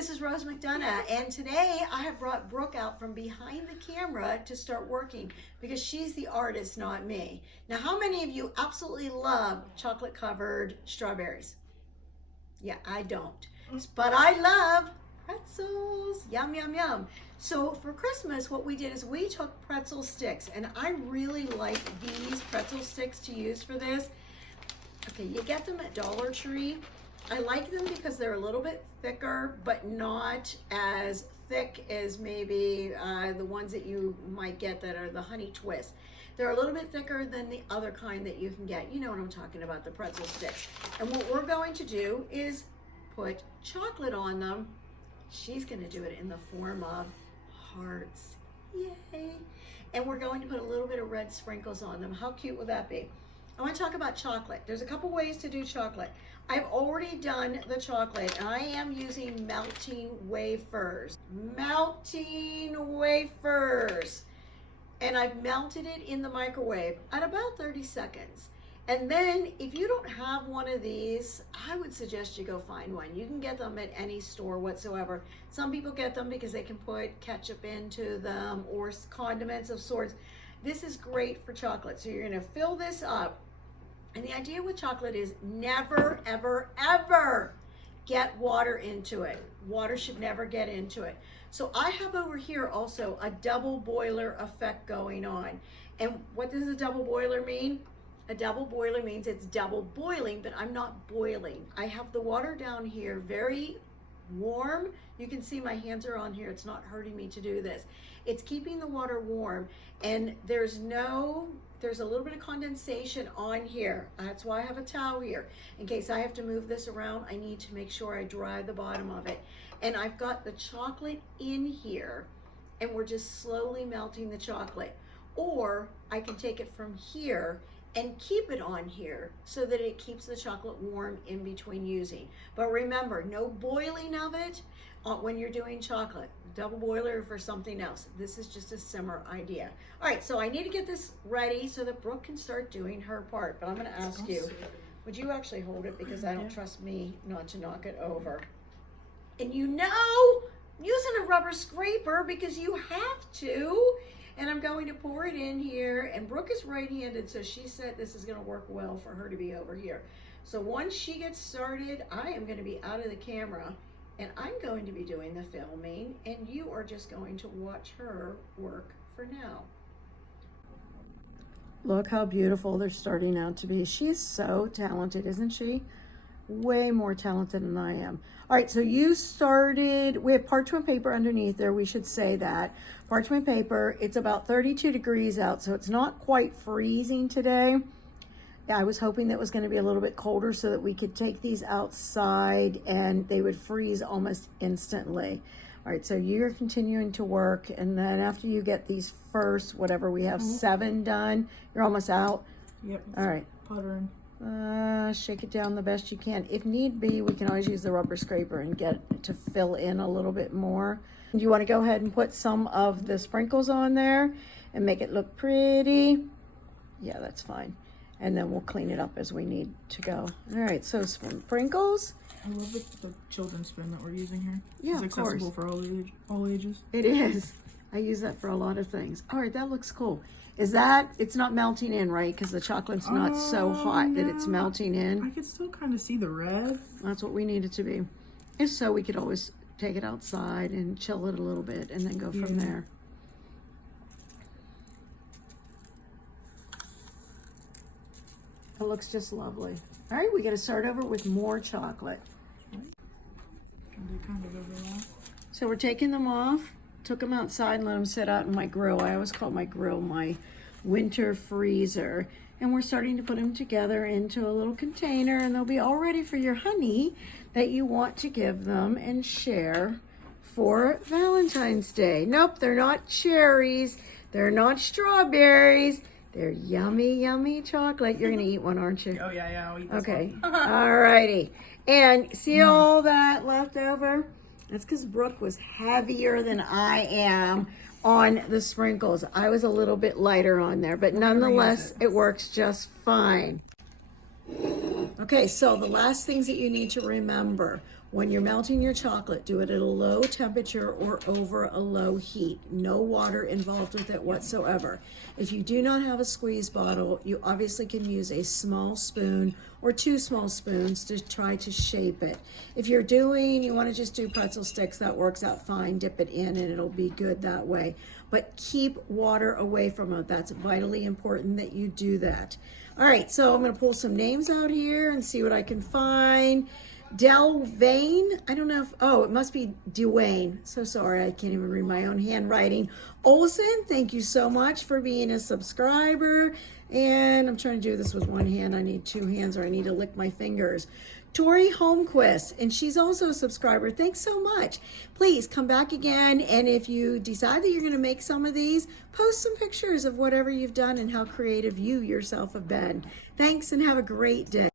this is Rose McDonough, and today I have brought Brooke out from behind the camera to start working because she's the artist, not me. Now, how many of you absolutely love chocolate covered strawberries? Yeah, I don't, but I love pretzels. Yum, yum, yum. So for Christmas, what we did is we took pretzel sticks, and I really like these pretzel sticks to use for this. Okay, you get them at Dollar Tree. I like them because they're a little bit thicker, but not as thick as maybe the ones that you might get that are the honey twist. They're a little bit thicker than the other kind that you can get. You know what I'm talking about, the pretzel sticks. And what we're going to do is put chocolate on them. She's going to do it in the form of hearts. Yay! And we're going to put a little bit of red sprinkles on them. How cute would that be? I want to talk about chocolate. There's a couple ways to do chocolate. I've already done the chocolate, and I am using melting wafers. Melting wafers. And I've melted it in the microwave at about 30 seconds. And then if you don't have one of these, I would suggest you go find one. You can get them at any store whatsoever. Some people get them because they can put ketchup into them or condiments of sorts. This is great for chocolate. So you're going to fill this up. And the idea with chocolate is never, ever, ever get water into it. Water should never get into it. So I have over here also a double boiler effect going on. And what does a double boiler mean? A double boiler means it's double boiling, but I'm not boiling. I have the water down here very warm. You can see my hands are on here. It's not hurting me to do this. It's keeping the water warm, and there's a little bit of condensation on here. That's why I have a towel here. In case I have to move this around, I need to make sure I dry the bottom of it. And I've got the chocolate in here, and we're just slowly melting the chocolate. Or I can take it from here and keep it on here so that it keeps the chocolate warm in between using. But remember, no boiling of it when you're doing chocolate. Double boiler for something else. This is just a simmer idea. All right, so I need to get this ready so that Brooke can start doing her part. But I'm going to ask you, would you actually hold it, because I don't trust me not to knock it over. And you know, I'm using a rubber scraper because you have to. And I'm going to pour it in here. And Brooke is right-handed, so she said this is going to work well for her to be over here. So once she gets started, I am going to be out of the camera, and I'm going to be doing the filming, and you are just going to watch her work for now. Look how beautiful they're starting out to be. She is so talented, isn't she? Way more talented than I am. All right, so you started, we have parchment paper underneath there, we should say that. Parchment paper, it's about 32 degrees out, so it's not quite freezing today. Yeah, I was hoping that it was going to be a little bit colder so that we could take these outside and they would freeze almost instantly. All right, so you're continuing to work, and then after you get these first, whatever we have, 7 done, you're almost out? Yep. All right. Puttering. Shake it down the best you can. If need be, we can always use the rubber scraper and get it to fill in a little bit more. Do you want to go ahead and put some of the sprinkles on there and make it look pretty? Yeah, that's fine. And then we'll clean it up as we need to go. All right, so sprinkles. I love the children's spoon that we're using here. Yeah, it's of course. accessible for all ages. It is. I use that for a lot of things. All right, that looks cool. Is that, it's not melting in, right? Because the chocolate's not so hot that it's melting in. I can still kind of see the red. That's what we need it to be. If so, we could always take it outside and chill it a little bit and then go from there. It looks just lovely. All right, we got to start over with more chocolate. So we're taking them off. Took them outside and let them sit out in my grill. I always call my grill my winter freezer. And we're starting to put them together into a little container, and they'll be all ready for your honey that you want to give them and share for Valentine's Day. Nope, they're not cherries. They're not strawberries. They're yummy, yummy chocolate. You're going to eat one, aren't you? Oh, yeah, I'll eat this Okay. one. All righty. And see all that left over? That's because Brooke was heavier than I am on the sprinkles. I was a little bit lighter on there, but nonetheless, it works just fine. Okay, so the last things that you need to remember. When you're melting your chocolate, do it at a low temperature or over a low heat. No water involved with it whatsoever. If you do not have a squeeze bottle, you obviously can use a small spoon or 2 small spoons to try to shape it. If you want to just do pretzel sticks, that works out fine. Dip it in and it'll be good that way. But keep water away from it. That's vitally important that you do that. All right, so I'm going to pull some names out here and see what I can find. Delvane, I don't know if, oh, it must be Dwayne. So sorry, I can't even read my own handwriting. Olson, thank you so much for being a subscriber. And I'm trying to do this with one hand. I need 2 hands or I need to lick my fingers. Tori Holmquist, and she's also a subscriber. Thanks so much. Please come back again. And if you decide that you're going to make some of these, post some pictures of whatever you've done and how creative you yourself have been. Thanks and have a great day.